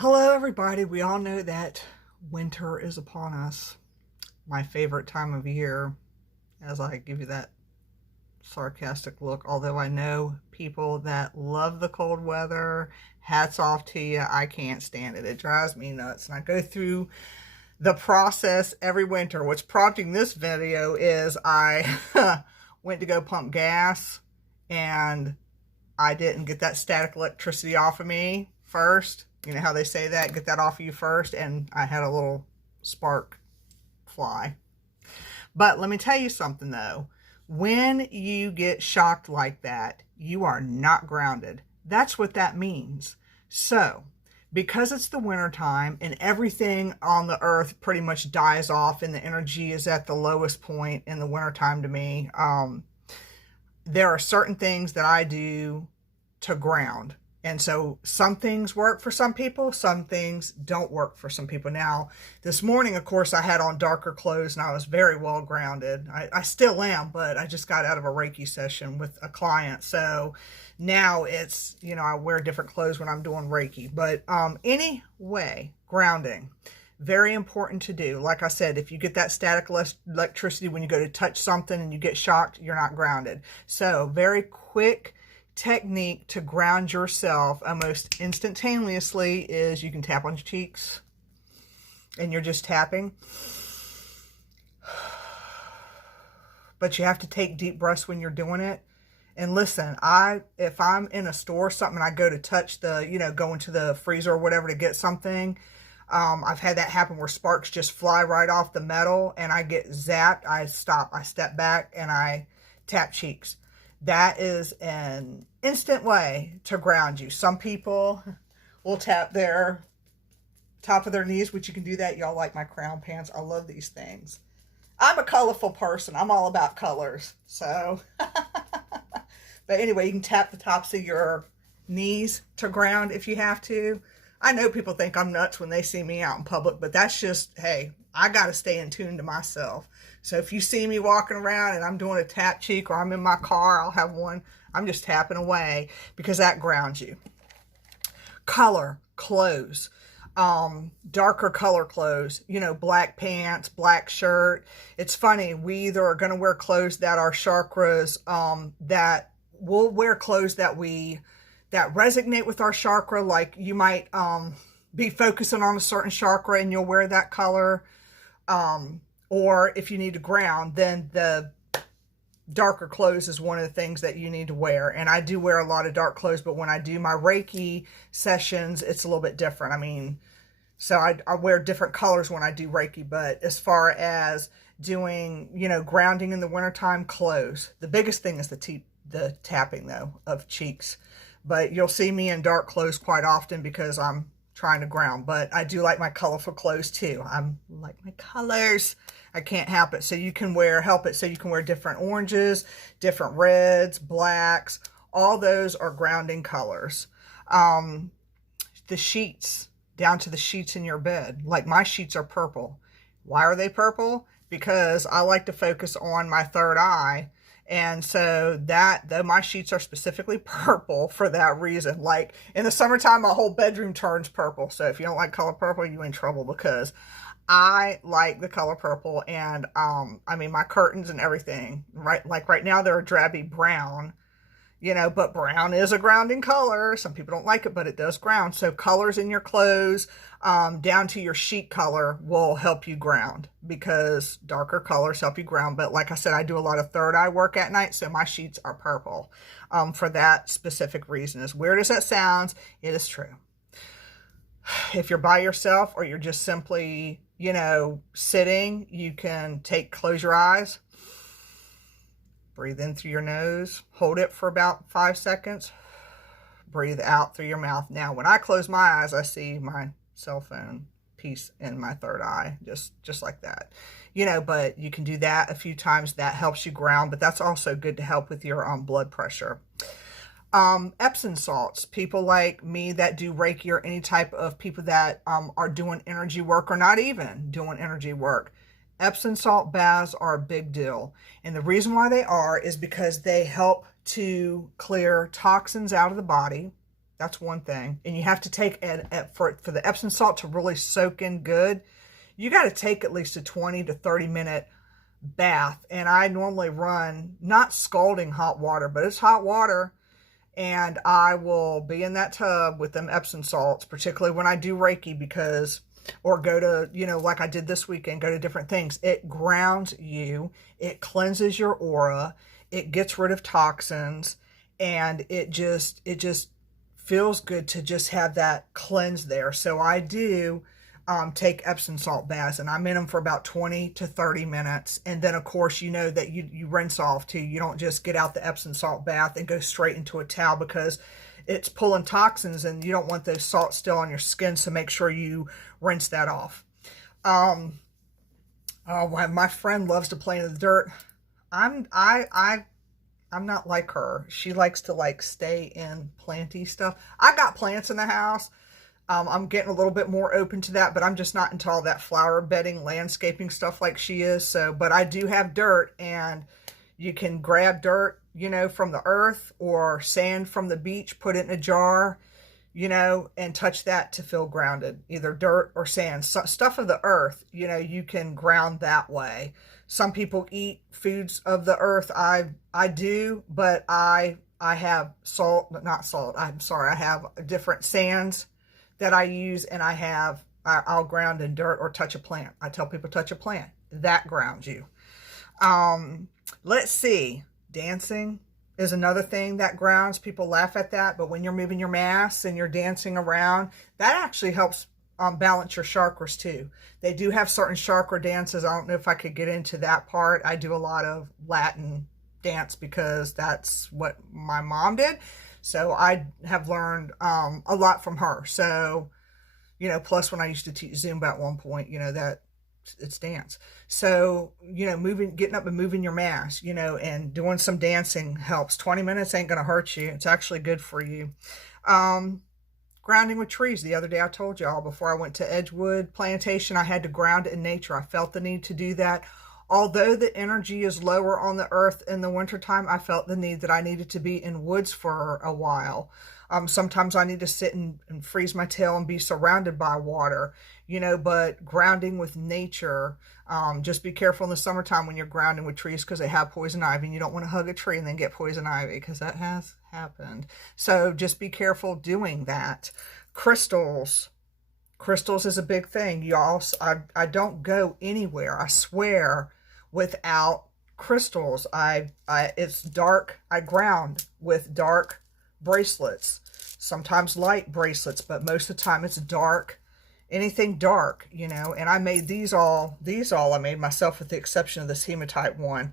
Hello, everybody. We all know that winter is upon us. My favorite time of year, as I give you that sarcastic look. Although I know people that love the cold weather, hats off to you. I can't stand it. It drives me nuts. And I go through the process every winter. What's prompting this video is I went to go pump gas and I didn't get that static electricity off of me first. You know how they say that, get that off of you first, and I had a little spark fly. But let me tell you something though. When you get shocked like that, you are not grounded. That's what that means. So, because it's the winter time and everything on the earth pretty much dies off and the energy is at the lowest point in the winter time to me, there are certain things that I do to ground. And so some things work for some people, some things don't work for some people. Now, this morning, of course, I had on darker clothes and I was very well grounded. I still am, but I just got out of a Reiki session with a client. So now it's, I wear different clothes when I'm doing Reiki. But anyway, grounding, very important to do. Like I said, if you get that static electricity when you go to touch something and you get shocked, you're not grounded. So very quick technique to ground yourself almost instantaneously is you can tap on your cheeks and you're just tapping, but you have to take deep breaths when you're doing it. And listen, if I'm in a store or something and I go to touch go into the freezer or whatever to get something, I've had that happen where sparks just fly right off the metal and I get zapped. I stop, I step back and I tap cheeks. That is an instant way to ground you. Some people will tap their top of their knees, which you can do that. Y'all like my crown pants. I love these things. I'm a colorful person. I'm all about colors. So, but anyway, you can tap the tops of your knees to ground if you have to. I know people think I'm nuts when they see me out in public, but that's just, hey, I got to stay in tune to myself. So if you see me walking around and I'm doing a tap cheek or I'm in my car, I'll have one. I'm just tapping away because that grounds you. Color, clothes, darker color clothes, black pants, black shirt. It's funny. We either are going to wear clothes that are chakras, that we'll wear clothes that resonate with our chakra. Like you might be focusing on a certain chakra and you'll wear that color. Or if you need to ground, then the darker clothes is one of the things that you need to wear. And I do wear a lot of dark clothes, but when I do my Reiki sessions, it's a little bit different. So I wear different colors when I do Reiki, but as far as doing, grounding in the wintertime, clothes. The biggest thing is the tapping though of cheeks. But you'll see me in dark clothes quite often because I'm trying to ground. But I do like my colorful clothes too. I'm like my colors. I can't help it. So you can wear different oranges, different reds, blacks. All those are grounding colors. The sheets, down to the sheets in your bed. Like my sheets are purple. Why are they purple? Because I like to focus on my third eye. And so though my sheets are specifically purple for that reason. Like in the summertime, my whole bedroom turns purple. So if you don't like color purple, you're in trouble because I like the color purple. And my curtains and everything, right? Like right now they're a drabby brown, but brown is a grounding color. Some people don't like it, but it does ground. So colors in your clothes, down to your sheet color will help you ground because darker colors help you ground. But like I said, I do a lot of third eye work at night. So my sheets are purple, for that specific reason. As weird as that sounds, it is true. If you're by yourself or you're just simply, sitting, you can close your eyes, breathe in through your nose, hold it for about 5 seconds, breathe out through your mouth. Now, when I close my eyes, I see my cell phone piece in my third eye, just like that. But you can do that a few times. That helps you ground, but that's also good to help with your blood pressure. Epsom salts, people like me that do Reiki or any type of people that are doing energy work or not even doing energy work. Epsom salt baths are a big deal. And the reason why they are is because they help to clear toxins out of the body. That's one thing. And you have to take, for the Epsom salt to really soak in good, you got to take at least a 20 to 30 minute bath. And I normally run not scalding hot water, but it's hot water. And I will be in that tub with them Epsom salts, particularly when I do Reiki, because, or go to, like I did this weekend, go to different things. It grounds you. It cleanses your aura. It gets rid of toxins. And it just feels good to just have that cleanse there. So I do take Epsom salt baths, and I'm in them for about 20 to 30 minutes. And then, of course, you know that you rinse off too. You don't just get out the Epsom salt bath and go straight into a towel, because it's pulling toxins and you don't want those salts still on your skin. So make sure you rinse that off. My friend loves to play in the dirt. I'm not like her. She likes to stay in planty stuff. I got plants in the house. I'm getting a little bit more open to that, but I'm just not into all that flower bedding, landscaping stuff like she is. So, but I do have dirt, and you can grab dirt, from the earth, or sand from the beach, put it in a jar, and touch that to feel grounded. Either dirt or sand, stuff of the earth, you can ground that way. Some people eat foods of the earth. I do, but I have not salt. I'm sorry. I have different sands that I use, and I'll ground in dirt or touch a plant. I tell people touch a plant. That grounds you. Let's see. Dancing is another thing that grounds. People laugh at that, but when you're moving your mass and you're dancing around, that actually helps balance your chakras too. They do have certain chakra dances. I don't know if I could get into that part. I do a lot of Latin dance because that's what my mom did. So I have learned a lot from her. So, plus when I used to teach Zumba at one point, that it's dance. So, getting up and moving your mass, and doing some dancing helps. 20 minutes ain't going to hurt you. It's actually good for you. Grounding with trees. The other day I told y'all, before I went to Edgewood Plantation, I had to ground in nature. I felt the need to do that. Although the energy is lower on the earth in the wintertime, I felt the need that I needed to be in woods for a while. Sometimes I need to sit and freeze my tail and be surrounded by water, but grounding with nature. Just be careful in the summertime when you're grounding with trees, because they have poison ivy, and you don't want to hug a tree and then get poison ivy, because that has happened. So just be careful doing that. Crystals is a big thing. Y'all, I don't go anywhere, I swear, without crystals. It's dark. I ground with dark bracelets, sometimes light bracelets, but most of the time it's dark, anything dark, and I made these all I made myself, with the exception of this hematite one,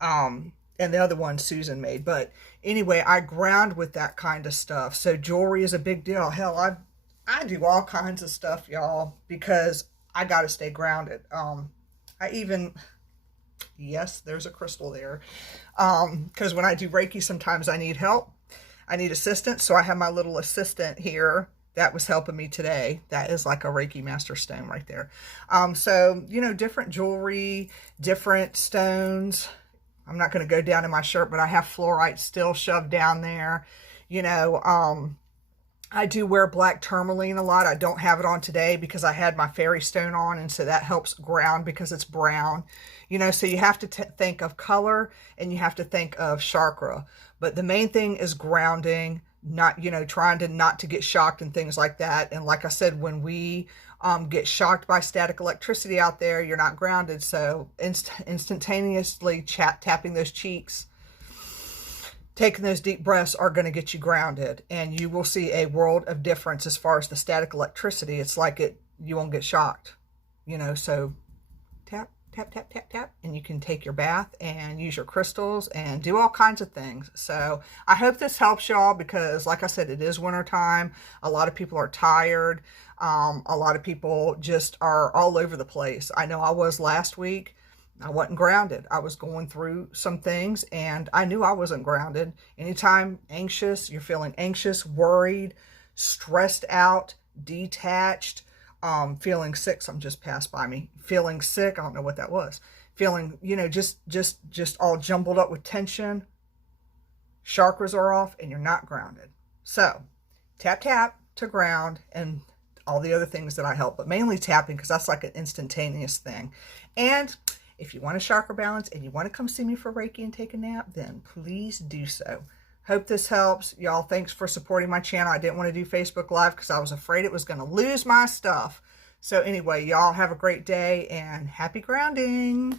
and the other one Susan made. But anyway, I ground with that kind of stuff. So jewelry is a big deal. Hell, I do all kinds of stuff, y'all, because I got to stay grounded. Yes, there's a crystal there. Because when I do Reiki, sometimes I need help. I need assistance. So I have my little assistant here that was helping me today. That is like a Reiki master stone right there. So, different jewelry, different stones. I'm not going to go down in my shirt, but I have fluorite still shoved down there. I do wear black tourmaline a lot. I don't have it on today because I had my fairy stone on, and so that helps ground because it's brown. So you have to think of color, and you have to think of chakra. But the main thing is grounding, not, trying to not to get shocked and things like that. And like I said, when we get shocked by static electricity out there, you're not grounded. So instantaneously tapping those cheeks, taking those deep breaths are going to get you grounded, and you will see a world of difference as far as the static electricity. It's like you won't get shocked, so tap, tap, tap, tap, tap, and you can take your bath and use your crystals and do all kinds of things. So I hope this helps y'all, because like I said, it is winter time. A lot of people are tired. A lot of people just are all over the place. I know I was last week. I wasn't grounded. I was going through some things, and I knew I wasn't grounded. Anytime you're feeling anxious, worried, stressed out, detached, feeling sick. Something just passed by me. Feeling sick. I don't know what that was. Feeling, just all jumbled up with tension. Chakras are off, and you're not grounded. So tap, tap to ground, and all the other things that I help, but mainly tapping because that's like an instantaneous thing. And if you want a chakra balance and you want to come see me for Reiki and take a nap, then please do so. Hope this helps. Y'all, thanks for supporting my channel. I didn't want to do Facebook Live because I was afraid it was going to lose my stuff. So anyway, y'all have a great day and happy grounding.